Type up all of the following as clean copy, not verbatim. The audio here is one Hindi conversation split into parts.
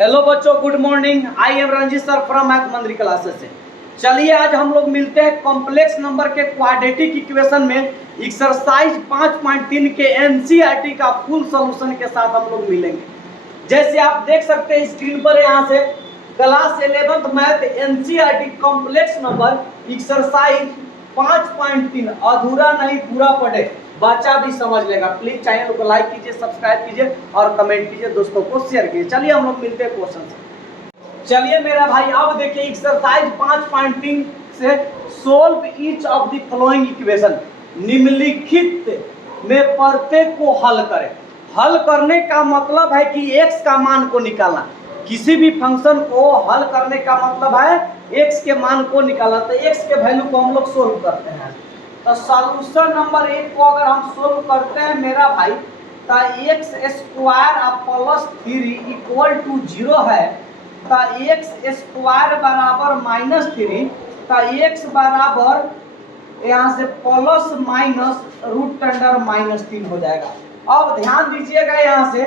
हेलो बच्चों, good morning. I am Ranjeet sir from math Mandir classes से। चलिए आज हम लोग मिलते हैं कॉम्प्लेक्स नंबर के क्वाड्रेटिक इक्वेशन में एक्सरसाइज 5.3 के एनसीईआरटी का फुल सॉल्यूशन के साथ हम लोग मिलेंगे। जैसे आप देख सकते हैं स्क्रीन पर, यहाँ से class 11th math NCERT complex number exercise 5.3 अधूरा नहीं पूरा पढ़े बच्चा भी समझ लेगा। प्लीज चैनल को लाइक कीजिए, सब्सक्राइब कीजिए और कमेंट कीजिए, दोस्तों को शेयर कीजिए। चलिए हम लोग मिलते हैं क्वेश्चन से। चलिए मेरा भाई, अब देखिए एक्सरसाइज 5.3 से solve each of the following equation, निम्नलिखित में प्रत्येक को हल करें। हल करने का मतलब है कि x का मान को निकालना। किसी भी फंक्शन को हल करने का मतलब है x के मान को निकालना। तो x के वैल्यू को हम लोग सोल्व करते हैं। तो सॉल्यूशन नंबर 1 को अगर हम सोल्व करते हैं मेरा भाई, तो x square plus 3 equal to 0 है। तो एक्स स्क्वायर बराबर -3, तो एक्स बराबर यहाँ से प्लस माइनस रूट अंडर -3 हो जाएगा। अब ध्यान दीजिएगा यहाँ से,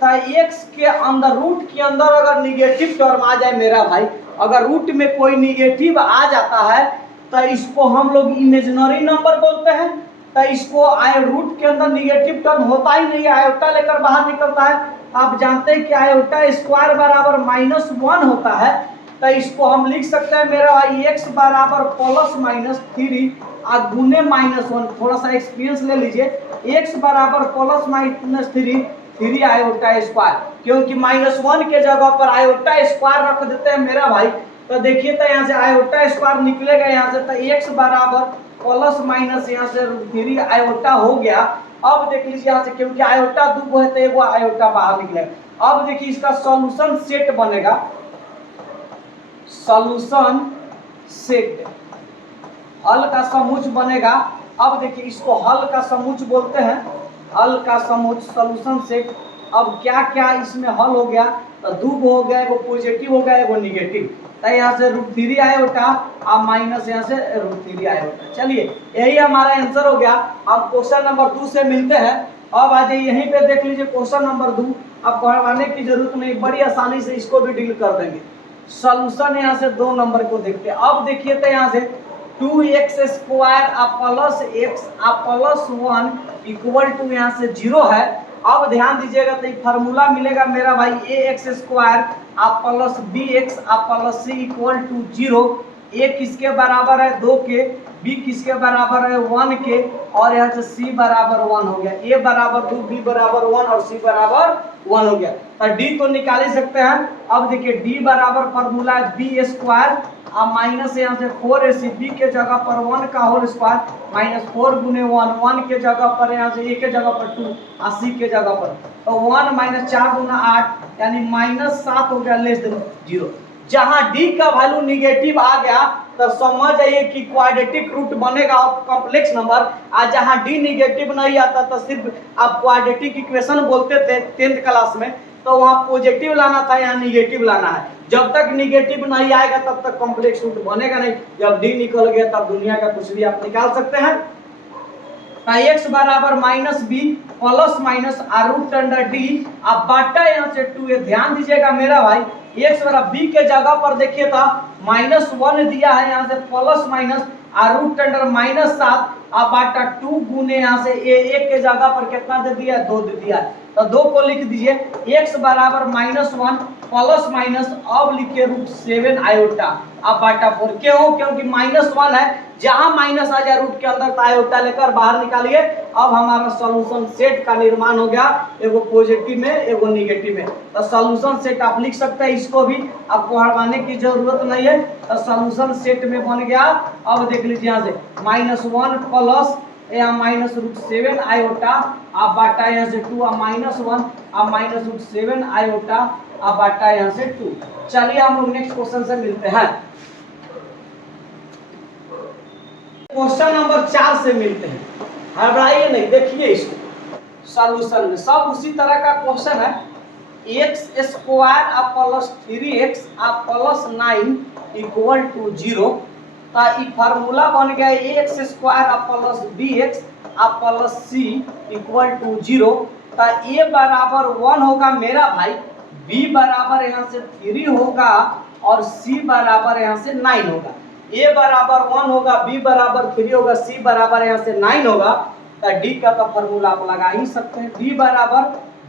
तो एक्स के अंदर, रूट के अंदर अगर निगेटिव टर्म आ जाए मेरा भाई, अगर रूट में कोई निगेटिव आ जाता है तो इसको हम लोग इमेजिनरी नंबर बोलते हैं। तो इसको रूट के अंदर निगेटिव टर्म होता ही नहीं है, आयोटा लेकर बाहर निकलता है। आप जानते हैं कि आयोटा स्क्वायर बराबर -1 होता है। तो इसको हम लिख सकते हैं मेरा भाई x बराबर प्लस -3 गुने -1। थोड़ा सा एक्सपीरियंस ले लीजिए। x बराबर प्लस -3 आयोटा स्क्वायर, क्योंकि -1 के जगह पर आयोटा स्क्वायर रख देते हैं मेरा भाई। तो देखिए, तो यहाँ से आयोटा स्क्वायर निकलेगा यहाँ से, तो x बराबर प्लस माइनस यहाँ से 3 आयोटा हो गया। अब देख लीजिए यहाँ से, क्योंकि आयोटा 2 है तो वो आयोटा बाहर निकलेगा। अब देखिए इसका सॉल्यूशन सेट बनेगा, सॉल्यूशन सेट, हल का समुच्च बनेगा। अब देखिए इसको हल का समुच्च बोलते हैं, हल का समुच्च, सॉल्यूशन सेट। अब क्या क्या इसमें हल हो गया, तो 2 हो गया, वो पॉजिटिव हो गया, वो निगेटिव। तो यहाँ से √3 आयोटा और माइनस यहाँ से √3 आयोटा। चलिए यही हमारा आंसर हो गया। अब क्वेश्चन नंबर 2 से मिलते हैं। अब आ जाइए यहीं पे देख लीजिए क्वेश्चन नंबर 2। अब पढ़वाने की जरूरत नहीं, बड़ी आसानी से इसको भी डील कर देंगे। सॉल्यूशन यहाँ से 2 नंबर को देखते हैं। अब देखिए तो यहाँ से 2x square plus x plus 1 equal to यहाँ से 0 है। अब ध्यान दीजिएगा, तो फार्मूला मिलेगा मेरा भाई ax square plus bx plus c equal to 0। a किसके बराबर है 2 के, b किसके बराबर है 1 के, और यहाँ से c बराबर 1 हो गया। a बराबर 2, b बराबर 1 और c बराबर 1 हो गया। तो d तो निकाल ही सकते हैं। अब देखिए d बराबर फार्मूला है b स्क्वायर अब माइनस यहाँ से 4ac, b के जगह पर 1 का होल स्क्वायर -4 गुने 1 के जगह पर, यहाँ से a के जगह पर 2 और c के जगह पर, तो 1 -4 गुना 8 यानी -7 हो गया, लेस देन 0। जहाँ d का वैल्यू निगेटिव आ गया तो समझ जाइए कि क्वाड्रेटिक रूट बनेगा ऑफ कॉम्प्लेक्स नंबर। और जहाँ d निगेटिव नहीं आता तो सिर्फ आप क्वाड्रेटिक इक्वेशन बोलते थे 10th क्लास में, तो वहाँ पॉजिटिव लाना था, यहाँ निगेटिव लाना है। जब तक निगेटिव नहीं आएगा तब तक कॉम्प्लेक्स रूट बनेगा नहीं। जब डी निकल गया तब दुनिया का कुछ भी आप निकाल सकते हैं। x बराबर -b plus minus root under D, अब बाटा यहाँ से 2 है। ध्यान दीजिएगा मेरा भाई, x बराबर b के जगह पर देखिए था -1 दिया है, यहाँ से प्लस माइनस रूट अंडर -7 अब बाटा 2 गुने यहाँ से a के जगह पर कितना दे दिया है 2 दे दिया है। तो 2 को लिख दीजिए। x बराबर -1 प्लस माइनस, अब लिखिए √7 आयोटा अब बाटा 4। क्यों? क्योंकि -1 है, जहां माइनस आ जाए रूट के अंदर तो आयोटा लेकर बाहर निकालिए। अब हमारा सॉल्यूशन सेट का निर्माण हो गया, एगो पॉजिटिव में एगो निगेटिव में। तो सॉल्यूशन सेट आप लिख सकते हैं, इसको भी आपको हटाने की जरूरत नहीं है। तो सॉल्यूशन सेट में बन गया। अब देख लीजिए यहाँ से -1 प्लस यहाँ -√7 आयोटा अब बाटा यहाँ से 2 -1 अब -√7 आयोटा अब बाटा यहाँ से 2। चलिए हम लोग नेक्स्ट क्वेश्चन से मिलते हैं। क्वेश्चन नंबर 4 से मिलते हैं। घबराइए नहीं, देखिए इसको सॉल्यूशन में सब उसी तरह का क्वेश्चन है। x square plus 3x plus 9 equal to 0। तो ये फार्मूला बन गया ax square plus bx plus c equal to 0। तो a बराबर 1 होगा मेरा भाई, b बराबर यहाँ से 3 होगा और c बराबर यहाँ से 9 होगा। a बराबर 1 होगा, b बराबर 3 होगा, c बराबर यहाँ से 9 होगा। तो d का तो फॉर्मूला आप लगा ही सकते हैं। b बराबर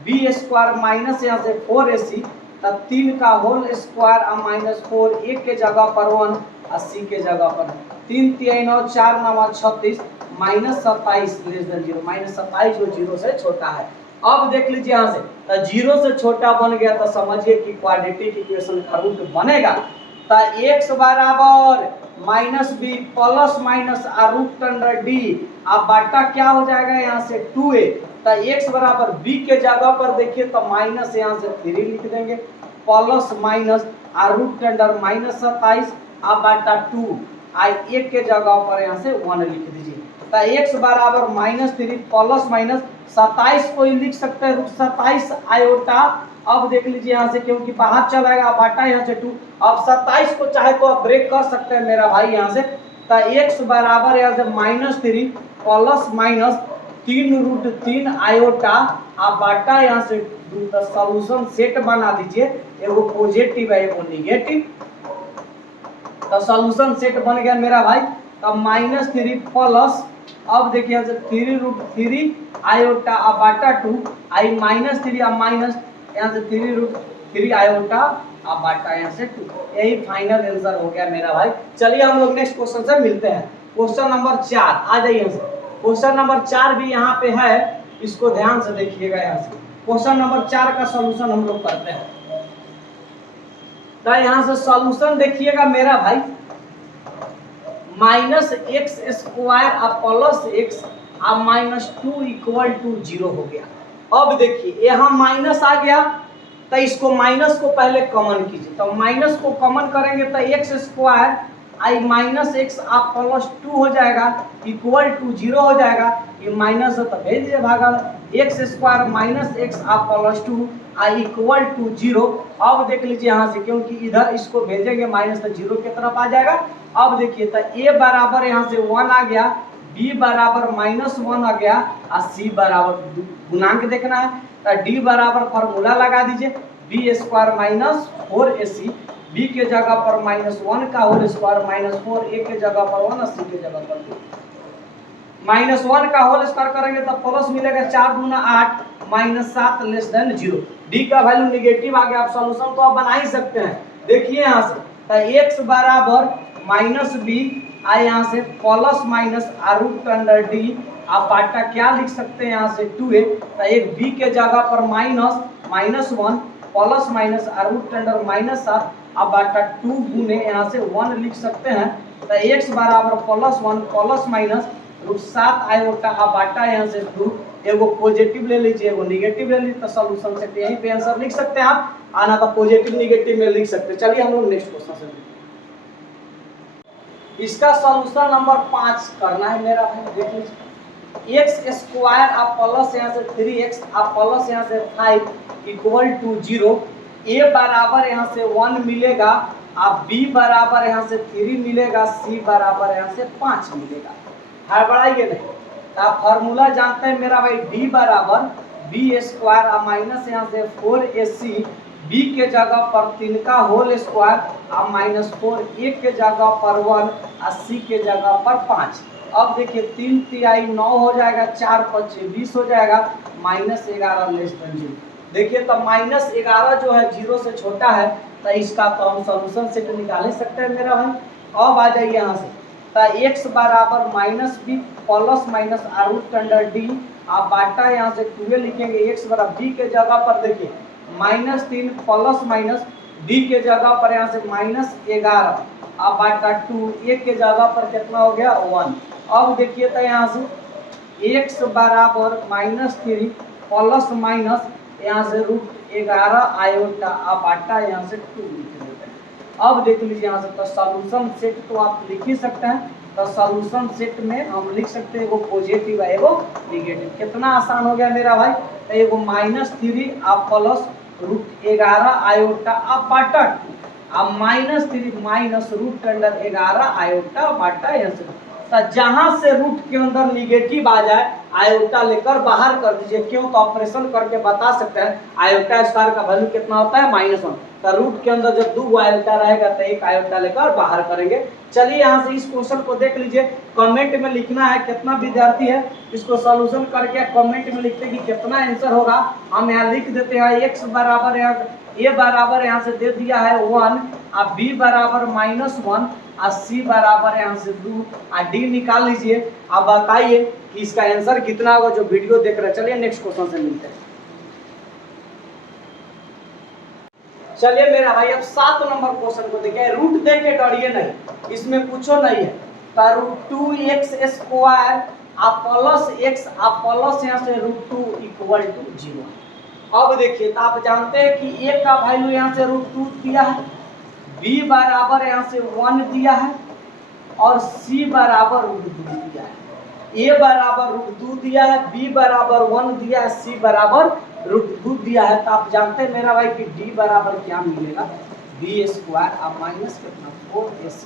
b स्क्वायर माइनस यहाँ से 4ac, तब 3 का होल स्क्वायर और माइनस 4, एक के जगह पर 1 और c के जगह पर 3 3 9 4 9 36 माइनस 27 लेस देन 0, माइनस 27 जो 0 से छोटा है। अब देख लीजिए यहाँ से, तो 0 से छोटा बन गया तो समझिए कि क्वाड्रेटिक इक्वेशन का रूट बनेगा। तो x बराबर minus B plus minus root under D, अब बाटा क्या हो जाएगा यहाँ से 2a। तो x बराबर b के जगह पर देखिए तो माइनस यहाँ से 3 लिख देंगे, plus minus root under minus 27 अब बाटा 2 आई एक के जगह पर यहाँ से 1 लिख दीजिए। तो x बराबर माइनस 3 प्लस माइनस 27 को ही लिख सकते हैं रूट 27 आयोटा। अब देख लीजिए यहाँ से, क्योंकि बाहर चलाएगा बाटा यहाँ से 2, अब 27 को चाहे तो आप ब्रेक कर सकते हैं मेरा भाई यहाँ से। तो x बराबर यहाँ से minus 3 plus minus 3 root 3 iota आप बाटा यहाँ से 2। तो सॉल्यूशन सेट बना दीजिए, एगो पॉजिटिव है एगो निगेटिव। तो सॉल्यूशन सेट बन गया मेरा भाई। तब माइनस 3 प्लस, अब देखिए यहाँ से 3 रूट 3 आयोटा अब बाटा 2 आई माइनस 3 अब माइनस यहाँ से 3 रूट 3 आयोटा अब बाटा यहाँ से 2। यही फाइनल आंसर हो गया मेरा भाई। चलिए हम लोग नेक्स्ट क्वेश्चन से मिलते हैं। क्वेश्चन नंबर 4 आ जाइए यहाँ से। क्वेश्चन नंबर 4 भी यहाँ पे है, इसको ध्यान से देखिएगा। यहाँ से क्वेश्चन नंबर 4 का सॉल्यूशन हम लोग करते हैं। तो यहाँ से सॉल्यूशन देखिएगा मेरा भाई, माइनस एक्स स्क्वायर अब प्लस एक्स अब माइनस 2 इक्वल टू 0 हो गया। अब देखिए यहाँ माइनस आ गया, तो इसको माइनस को पहले कॉमन कीजिए। तो माइनस को कॉमन करेंगे तो एक्स स्क्वायर आई माइनस एक्स आप प्लस 2 हो जाएगा इक्वल टू 0 हो जाएगा। ये माइनस है तो भेज दीजिए भागा, एक्स स्क्वायर माइनस एक्स आप प्लस 2 आई इक्वल टू 0। अब देख लीजिए यहाँ से, क्योंकि इधर इसको भेजेंगे माइनस तो 0 की तरफ आ जाएगा। अब देखिए तो a बराबर यहाँ से 1 आ गया, b बराबर माइनस 1 आ गया और c बराबर गुणांक देखना है। तो d बराबर फॉर्मूला लगा दीजिए, b square minus 4ac, b के जगह पर माइनस 1 का होल स्क्वायर माइनस 4, a के जगह पर 1 और c के जगह पर 2। माइनस 1 का होल स्क्वायर करेंगे तो प्लस मिलेगा 4 दूना 8 माइनस 7 लेस देन 0। d का वैल्यू निगेटिव आ गया। आप सॉल्यूशन तो आप बना ही सकते हैं। देखिए यहाँ से, तो x बराबर माइनस बी आई यहाँ से plus minus root under D आप बाटा क्या लिख सकते हैं यहाँ से 2a। तो एक b के जगह पर minus 1 plus minus root under minus 7 अब बाटा 2 गुने यहाँ से 1 लिख सकते हैं। तो x बराबर plus 1 plus minus root 7 iota अब बाटा यहाँ से 2, एगो पॉजिटिव ले लीजिए एगो निगेटिव ले लीजिए। तो सॉल्यूशन से यहीं पे आंसर लिख सकते हैं आप, आना तो पॉजिटिव निगेटिव में लिख सकते हैं। चलिए हम लोग नेक्स्ट क्वेश्चन से इसका सॉल्यूशन नंबर 5 करना है मेरा भाई। देख लीजिए, एक्स स्क्वायर आप प्लस यहाँ से 3x आप प्लस यहाँ से 5 इक्वल टू 0, a बराबर यहाँ से 1 मिलेगा, आप b बराबर यहाँ से 3 मिलेगा, c बराबर यहाँ से 5 मिलेगा। हड़बड़ाइए नहीं, तो आप फार्मूला जानते हैं मेरा भाई, d बराबर b स्क्वायर और माइनस यहाँ से 4ac, b के जगह पर 3 का होल स्क्वायर और माइनस 4, एक के जगह पर 1 और c के जगह पर 5। अब देखिए 3 तिहाई 9 हो जाएगा, 4 5 20 हो जाएगा, माइनस 11 लेस देन 0। देखिए तो माइनस 11 जो है 0 से छोटा है, तो इसका तो हम सॉल्यूशन सेट निकाल ही सकते हैं मेरा भाई। अब आ जाइए यहाँ से, तो x बराबर minus B plus minus root under D आप बाटा यहाँ से 2 लिखेंगे। x बराबर b के जगह पर देखिए माइनस 3 प्लस माइनस d के जगह पर यहाँ से माइनस 11 अब बाटा 2, एक के जगह पर कितना हो गया 1। अब देखिए तो यहाँ से x बराबर माइनस 3 प्लस माइनस यहाँ से रूट 11 आयोटा अब बाटा यहाँ से 2 लिख देते हैं। अब देख लीजिए यहाँ से, तो सॉल्यूशन सेट तो आप लिख ही सकते हैं। तो सॉल्यूशन सेट में हम लिख सकते हैं एगो पॉजिटिव है एगो निगेटिव। कितना आसान हो गया मेरा भाई। तो एगो माइनस 3 अब प्लस रूट 11 आयोटा अब बाटा 2 अब minus 3 minus root under 11 iota beta यहाँ से तो जहां से रूट के अंदर निगेटिव आ जाए आयोटा लेकर बाहर कर दीजिए। क्यों? तो ऑपरेशन करके बता सकते हैं आयोटा स्क्वायर का वैल्यू कितना होता है, -1। तो रूट के अंदर जब 2 आयोटा रहेगा तो 1 आयोटा लेकर बाहर करेंगे। चलिए यहाँ से इस क्वेश्चन को देख लीजिए, कमेंट में लिखना है कितना विद्यार्थी है इसको सॉल्यूशन करके कमेंट में लिखते कि कितना आंसर होगा। हम यहाँ लिख देते हैं x बराबर ए बराबर यहाँ से दे दिया है 1, अब b बराबर -1, और c बराबर यहाँ से 2, और d निकाल लीजिए। अब बताइए कि इसका आंसर कितना होगा जो वीडियो देख रहे हैं। चलिए नेक्स्ट क्वेश्चन से मिलते हैं। चलिए मेरा भाई अब 7 नंबर क्वेश्चन को देखिए, रूट दे के डरिए नहीं, इसमें कुछो नहीं है। तो √2x² आप प्लस x आप प्लस यहाँ से √2 = 0। अब देखिए तो आप जानते हैं कि a का वैल्यू यहाँ से √2 दिया है, b बराबर यहाँ से 1 दिया है, और c बराबर √2 दिया है। a बराबर √2 दिया है, b बराबर 1 दिया है, c बराबर √2 दिया है। तो आप जानते हैं मेरा भाई कि d बराबर क्या मिलेगा, b² अब माइनस कितना 4ac,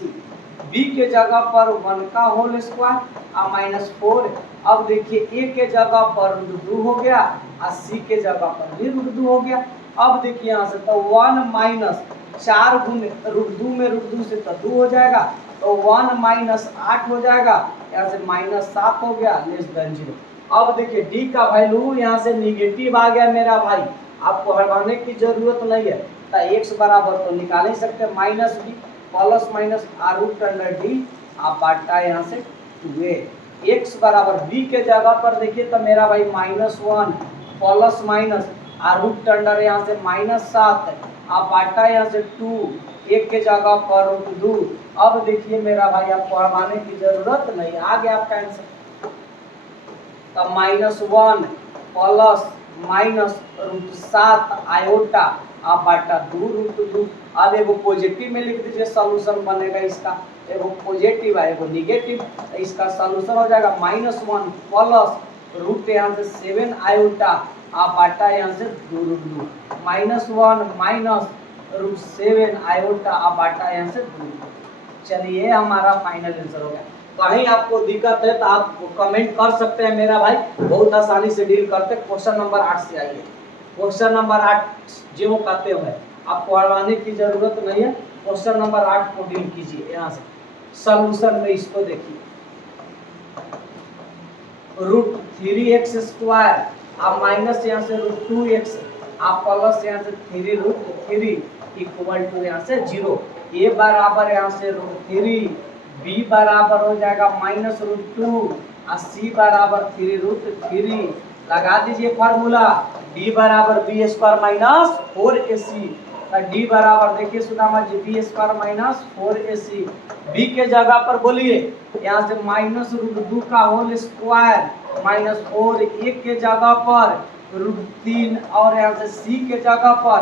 b के जगह पर 1 का होल स्क्वायर और -4। अब देखिए a के जगह पर √2 हो गया और c के जगह पर भी √2 हो गया। अब देखिए यहाँ से तो 1 - 4 गुने √2 में √2 से तो 2 हो जाएगा, तो 1 - 8 हो जाएगा, यहाँ से -7 हो गया, <0। अब देखिए d का वैल्यू यहाँ से निगेटिव आ गया मेरा भाई, आपको हटाने की जरूरत नहीं है। तो x बराबर तो निकाल ही सकते हैं -b प्लस माइनस √d आप बांटा यहाँ से 2a। x बराबर b के जगह पर देखिए तो मेरा भाई -1 प्लस माइनस √, यहाँ से -7 आप बांटा यहाँ से 2, एक के जगह पर √2। अब देखिए मेरा भाई आपको हटाने की जरूरत नहीं, आ गया आपका आंसर। तो -1 प्लस माइनस √7 आयोटा आप बांटा 2√2। अब एगो पॉजिटिव में लिख दीजिए, सॉल्यूशन बनेगा इसका, एगो पॉजिटिव है एगो निगेटिव, तो इसका सॉल्यूशन हो जाएगा -1 प्लस रूट यहाँ से 7 आयोटा आप बांटा यहाँ से 2√2, -1 माइनस √7 आयोटा आप बांटा यहाँ से 2। चलिए हमारा फाइनल आंसर हो गया। कहीं आपको दिक्कत है तो आप कमेंट कर सकते हैं मेरा भाई, बहुत आसानी से डील करते। क्वेश्चन नंबर 8 से आइए। क्वेश्चन नंबर 8 जो कहते हुए आपको हटाने की जरूरत नहीं है, क्वेश्चन नंबर 8 को डील कीजिए। यहाँ से सॉल्यूशन में इसको देखिए, √3x² आप माइनस यहाँ से √2x आप प्लस यहाँ से 3√3 = यहाँ से 0। a बराबर यहाँ से √3, b बराबर हो जाएगा -√2 और c बराबर 3√3। लगा दीजिए फार्मूला, d बराबर b² - 4ac, d बराबर देखिए Sudama ji b² - 4ac। b के जगह पर बोलिए यहाँ से -√2 का होल स्क्वायर -4, एक के जगह पर √3 और यहाँ से c के जगह पर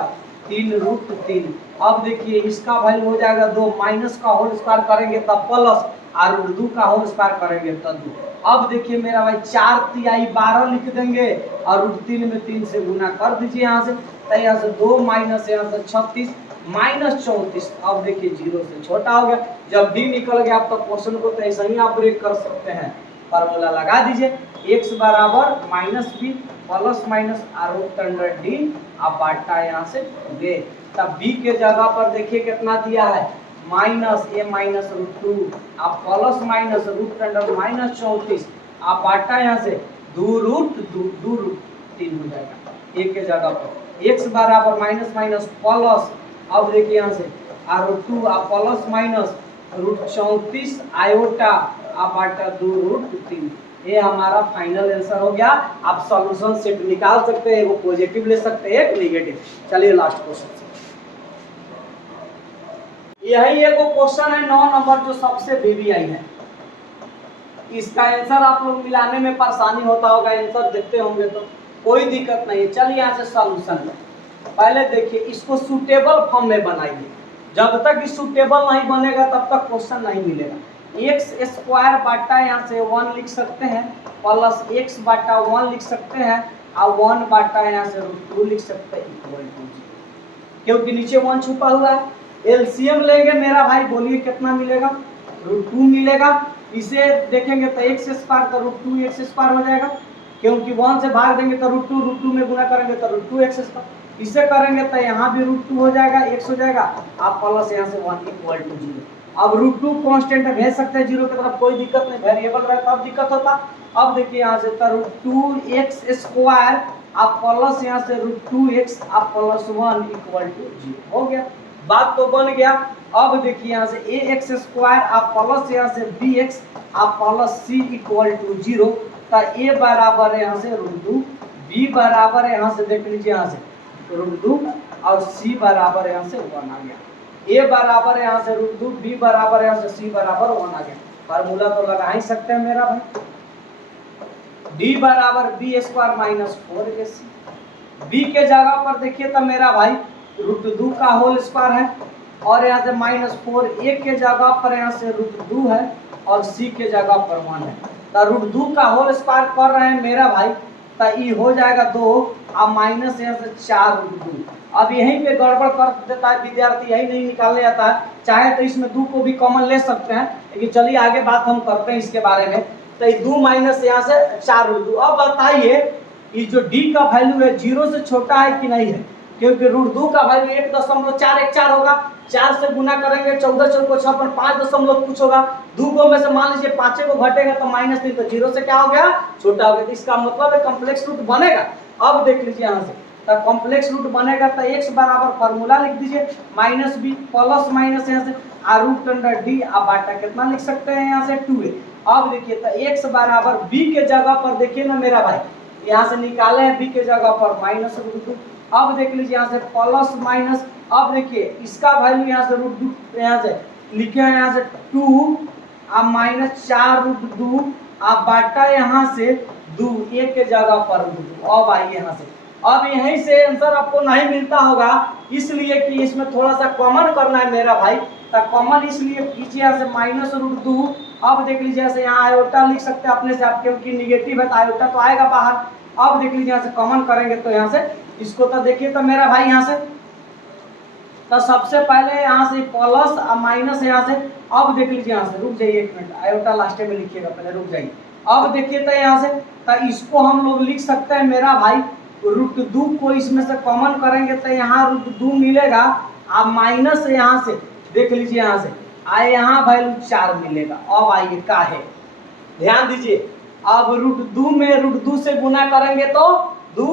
3√3। अब देखिए इसका वैल्यू हो जाएगा 2, माइनस का होल स्क्वायर करेंगे तब प्लस और √2 का होल स्क्वायर करेंगे तब 2। अब देखिए मेरा भाई 4 तिहाई 12 लिख देंगे और √3 में 3 से गुना कर दीजिए यहाँ से, तो यहाँ से 2 माइनस यहाँ से 36 -34। अब देखिए 0 से छोटा हो गया। जब d निकल गया आप तो क्वेश्चन को तो ऐसा ही आप ब्रेक कर सकते हैं। फार्मूला लगा दीजिए, x बराबर -b प्लस माइनस √d आप बांटा यहाँ से 2। तब b के जगह पर देखिए कितना दिया है, -a-√2 आप प्लस माइनस √34 आप बांटा यहाँ से 2√3 हो जाएगा एक के जगह पर। x बराबर माइनस माइनस प्लस, अब देखिए यहाँ से √2 आप प्लस माइनस √34 आयोटा आप बांटा 2√3। ये हमारा फाइनल आंसर हो गया। आप सॉल्यूशन सेट निकाल सकते हैं, वो पॉजिटिव ले सकते हैं, एक नेगेटिव। चलिए लास्ट क्वेश्चन से, यही एक क्वेश्चन है 9 नंबर जो सबसे VVI है। इसका आंसर आप लोग मिलाने में परेशानी होता होगा, आंसर देखते होंगे तो कोई दिक्कत नहीं है। चलिए यहाँ से सॉल्यूशन में पहले देखिए, इसको सूटेबल फॉर्म में बनाइए। जब तक ये सूटेबल नहीं बनेगा तब तक क्वेश्चन नहीं मिलेगा। x² बाटा यहाँ से 1 लिख सकते हैं, प्लस x बाटा 1 लिख सकते हैं, और 1 बाटा यहाँ से √2 लिख सकते हैं = 0, क्योंकि नीचे 1 छुपा हुआ है। एलसीएम लेंगे मेरा भाई, बोलिए कितना मिलेगा, √2 मिलेगा इसे देखेंगे तो एक्स स्क्वायर तो रूट 2 एक्स स्क्वायर हो जाएगा, क्योंकि 1 से भाग देंगे तो रूट टू में गुना करेंगे तो रूट 2 एक्स स्क्वायर। इसे करेंगे तो यहाँ भी रूट 2 हो जाएगा, एक्स हो जाएगा, आप प्लस यहाँ से 1 इक्वल टू 0। अब रूट 2 कॉन्स्टेंट भेज सकते हैं जीरो की तरफ, कोई दिक्कत नहीं, वेरिएबल रहे तब दिक्कत होता। अब देखिए यहाँ से तो रूट 2 एक्स स्क्वायर आप प्लस यहाँ से रूट 2 एक्स आप प्लस 1 इक्वल टू 0 हो गया, बात तो बन गया। अब देखिए यहाँ से ए एक्स स्क्वायर आप प्लस यहाँ से बी एक्स आप प्लस सी इक्वल टू 0, तो ए बराबर है यहाँ से रूट 2, बी बराबर है यहाँ से देख लीजिए यहाँ से रूट 2 और सी बराबर है यहाँ से 1 आ गया। ए बराबर है यहाँ से रूट 2, बी बराबर है यहाँ से सी बराबर 1 आ गया। फार्मूला तो लगा ही सकते हैं मेरा भाई, डी बराबर B square minus 4ac। B के जगह पर देखिए तो मेरा भाई रूट 2 का होल स्क्वायर है और यहाँ से माइनस 4, ए के जगह पर यहाँ से रूट 2 है और सी के जगह पर 1 है, तो रूट 2 का होल स्क्वायर कर रहे हैं मेरा भाई, तो ये हो जाएगा 2 और माइनस यहाँ से 4 रूट 2। अब यहीं पे गड़बड़ कर देता है विद्यार्थी, यही नहीं निकालने आता है, चाहे तो इसमें 2 को भी कॉमन ले सकते हैं, लेकिन चलिए आगे बात हम करते हैं इसके बारे में। तो ये 2 माइनस यहाँ से 4 रूट 2। अब बताइए ये जो डी का वैल्यू है 0 से छोटा है कि नहीं है, क्योंकि रूट 2 का वैल्यू 1.414 होगा, 4 से गुना करेंगे 14 4 को 6 पर 5 कुछ होगा, 2 को में से मान लीजिए 5 को घटेगा तो माइनस 3, तो 0 से क्या हो गया छोटा हो गया, तो इसका मतलब है कॉम्प्लेक्स रूट बनेगा। अब देख लीजिए यहाँ से तो कॉम्प्लेक्स रूट बनेगा तो x बराबर फार्मूला लिख दीजिए माइनस बी प्लस माइनस यहाँ से आर रूट अंडर डी, आप बाटा कितना लिख सकते हैं यहाँ से 2a। अब देखिए तो x बराबर b के जगह पर देखिए ना मेरा भाई, यहाँ से निकाले हैं b के जगह पर माइनस रूट 2। अब देख लीजिए यहाँ से प्लस माइनस, अब देखिए इसका वैल्यू यहाँ से रूट 2 यहाँ से लिखे हैं यहाँ से 2 अब माइनस 4 रूट 2 आप बाटा यहाँ से 2 a के जगह पर रूट 2। अब आइए यहाँ से, अब यहीं से आंसर आपको नहीं मिलता होगा इसलिए कि इसमें थोड़ा सा कॉमन करना है मेरा भाई, तो कॉमन इसलिए कीजिए यहाँ से माइनस रूट 2। अब देख लीजिए यहाँ से यहाँ आयोटा लिख सकते हैं अपने से आप, क्योंकि निगेटिव है तो आयोटा तो आएगा बाहर। अब देख लीजिए यहाँ से कॉमन करेंगे तो यहाँ से इसको तो देखिए तो मेरा भाई यहाँ से तो सबसे पहले यहाँ से प्लस और माइनस यहाँ से, अब देख लीजिए यहाँ से रुक जाइए एक मिनट, आयोटा लास्ट में लिखिएगा पहले, रुक जाइए। अब देखिए तो यहाँ से तो इसको हम लोग लिख सकते हैं मेरा भाई रूट 2 को इसमें से कॉमन करेंगे तो यहाँ रूट 2 मिलेगा, अब माइनस यहाँ से देख लीजिए यहाँ से आए यहाँ वैल्यू 4 मिलेगा। अब आइए का है ध्यान दीजिए, अब रूट 2 में रूट 2 से गुना करेंगे तो 2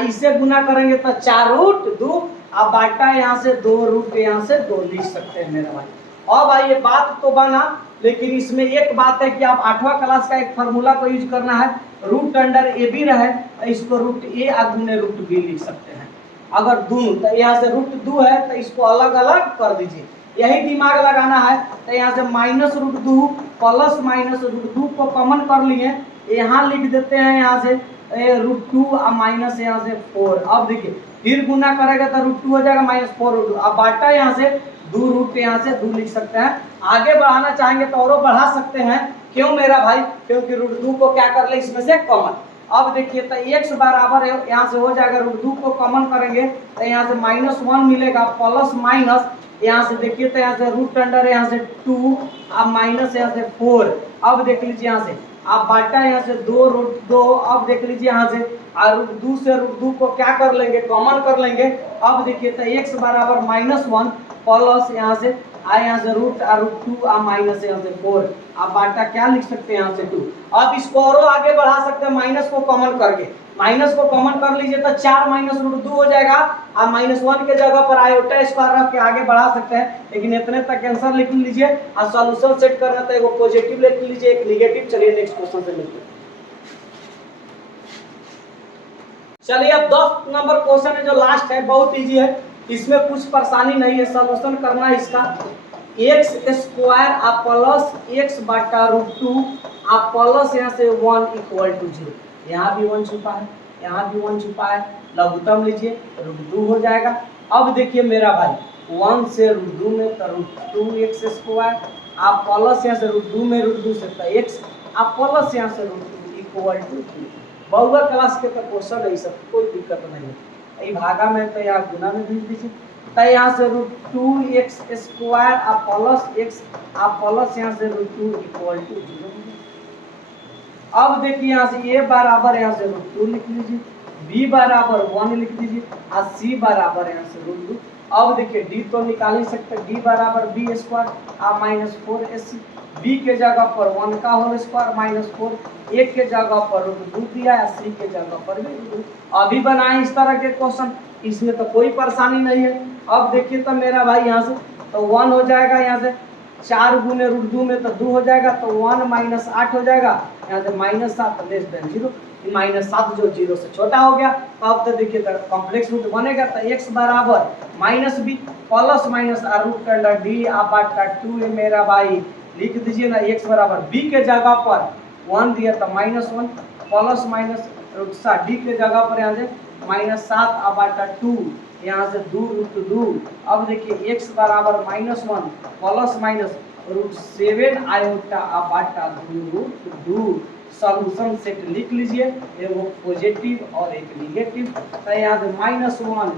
इसे गुना करेंगे तो 4 रूट 2, अब बाटा यहाँ से 2 रूट यहाँ से 2 लिख सकते हैं मेरा भाई। अब आइए बात तो बना, लेकिन इसमें एक बात है कि आप 8वां क्लास का एक फार्मूला को यूज करना है, रूट अंडर ए बी रहे तो इसको रूट ए गुने रूट बी लिख सकते हैं। अगर दोनों तो यहाँ से रूट 2 है तो इसको अलग अलग कर दीजिए, यही दिमाग लगाना है। तो यहाँ से minus root 2 plus minus root 2 को कॉमन कर लिए, यहाँ लिख देते हैं यहाँ से रूट 2 और माइनस यहाँ से 4। अब देखिए फिर गुना करेगा तो रूट 2 हो जाएगा माइनस 4 रूट 2, अब बाटा यहाँ से 2 रूट यहाँ से 2 लिख सकते हैं। आगे बढ़ाना चाहेंगे तो और बढ़ा सकते हैं, क्यों मेरा भाई, क्योंकि रूट 2 को क्या कर ले इसमें से कॉमन। अब देखिए तो x बराबर है यहाँ से हो जाएगा रूट 2 को कॉमन करेंगे तो यहाँ से -1 मिलेगा प्लस माइनस यहाँ से देखिए तो यहाँ से रूट अंडर यहाँ से 2 अब माइनस यहाँ से 4। अब देख लीजिए यहाँ से आप बाटा यहाँ से 2 रूट 2, अब देख लीजिए यहाँ से रूट 2 से रूट 2 को क्या कर लेंगे कॉमन कर लेंगे। अब देखिए तो x बराबर -1 प्लस यहाँ से यहाँ से रूट 2 माइनस यहाँ से 4, आप बाटा क्या लिख सकते हैं यहाँ से 2। अब इसको और आगे बढ़ा सकते हैं माइनस को कॉमन करके, माइनस को कॉमन कर लीजिए तो 4 माइनस रूट 2 हो जाएगा, और -1 के जगह पर आयोटा स्क्वायर रख के आगे बढ़ा सकते हैं, लेकिन इतने तक आंसर लिख लीजिए और सॉल्यूशन सेट करना तो एगो पॉजिटिव लिख लीजिए एक निगेटिव। चलिए नेक्स्ट क्वेश्चन से मिलते हैं। चलिए अब 10 नंबर क्वेश्चन है जो लास्ट है, बहुत इजी है, इसमें कुछ परेशानी नहीं है, सॉल्यूशन करना है इसका। एक्स स्क्वायर आप प्लस एक्स बाटा रूट 2 आप प्लस यहाँ से 1 इक्वल टू 0, यहाँ भी 1 छुपा है, यहाँ भी 1 छुपा है, लघुत्तम लीजिए रूट 2 हो जाएगा। अब देखिए मेरा भाई 1 से रूट 2 में तो रूट 2 एक्स स्क्वायर आप प्लस यहाँ से रूट 2 में रूट 2 से तो एक्स आप प्लस यहाँ से root 2 equal to 2। Bahua class के तो क्वेश्चन है, सब कोई दिक्कत नहीं है, भागा में तो यहाँ गुना में भेज दीजिए। तो यहाँ से √2x² आप प्लस x आप प्लस यहाँ से √2 = 0। अब देखिए यहाँ से a बराबर यहाँ से √2 लिख लीजिए, b बराबर 1 लिख दीजिए और c बराबर यहाँ से √2। अब देखिए d तो निकाल ही सकते, d बराबर b² और -4ac, b के जगह पर 1 का होल स्क्वायर -4, a के जगह पर √2 दिया है, c के जगह पर भी √2। अभी बनाए इस तरह के क्वेश्चन, इसमें तो कोई परेशानी नहीं है। अब देखिए तो मेरा भाई यहाँ से तो 1 हो जाएगा, यहाँ से 4 गुने √2 में तो 2 हो जाएगा, तो 1 - 8 हो जाएगा, यहाँ से -7 लेस देन 0, -7 जो 0 से छोटा हो गया। अब तो देखिए तो कॉम्प्लेक्स रूट बनेगा, तो x बराबर -b प्लस माइनस √d/2 मेरा भाई लिख दीजिए ना, x बराबर b के जगह पर 1 दिया तो -1 प्लस माइनस √d के जगह पर यहाँ से -7/2 यहाँ से 2√2। अब देखिए x बराबर -1 प्लस माइनस √7/2√2। सॉल्यूशन सेट लिख लीजिए, एक पॉजिटिव और एक निगेटिव। तो यहाँ से -1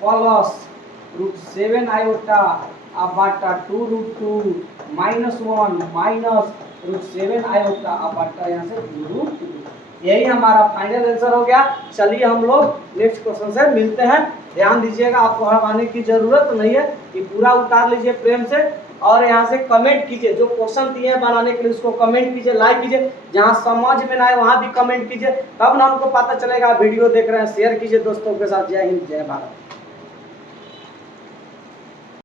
प्लस √7/2√2 -1 माइनस √7/2 यहाँ से 2√2। यही हमारा फाइनल आंसर हो गया। चलिए हम लोग नेक्स्ट क्वेश्चन से मिलते हैं। ध्यान दीजिएगा, आपको हटाने की जरूरत नहीं है, ये पूरा उतार लीजिए प्रेम से और यहाँ से कमेंट कीजिए। जो क्वेश्चन दिए हैं बनाने के लिए उसको कमेंट कीजिए, लाइक कीजिए। जहाँ समझ में ना आए वहाँ भी कमेंट कीजिए, तब ना हमको पता चलेगा वीडियो देख रहे हैं। शेयर कीजिए दोस्तों के साथ। जय हिंद, जय भारत।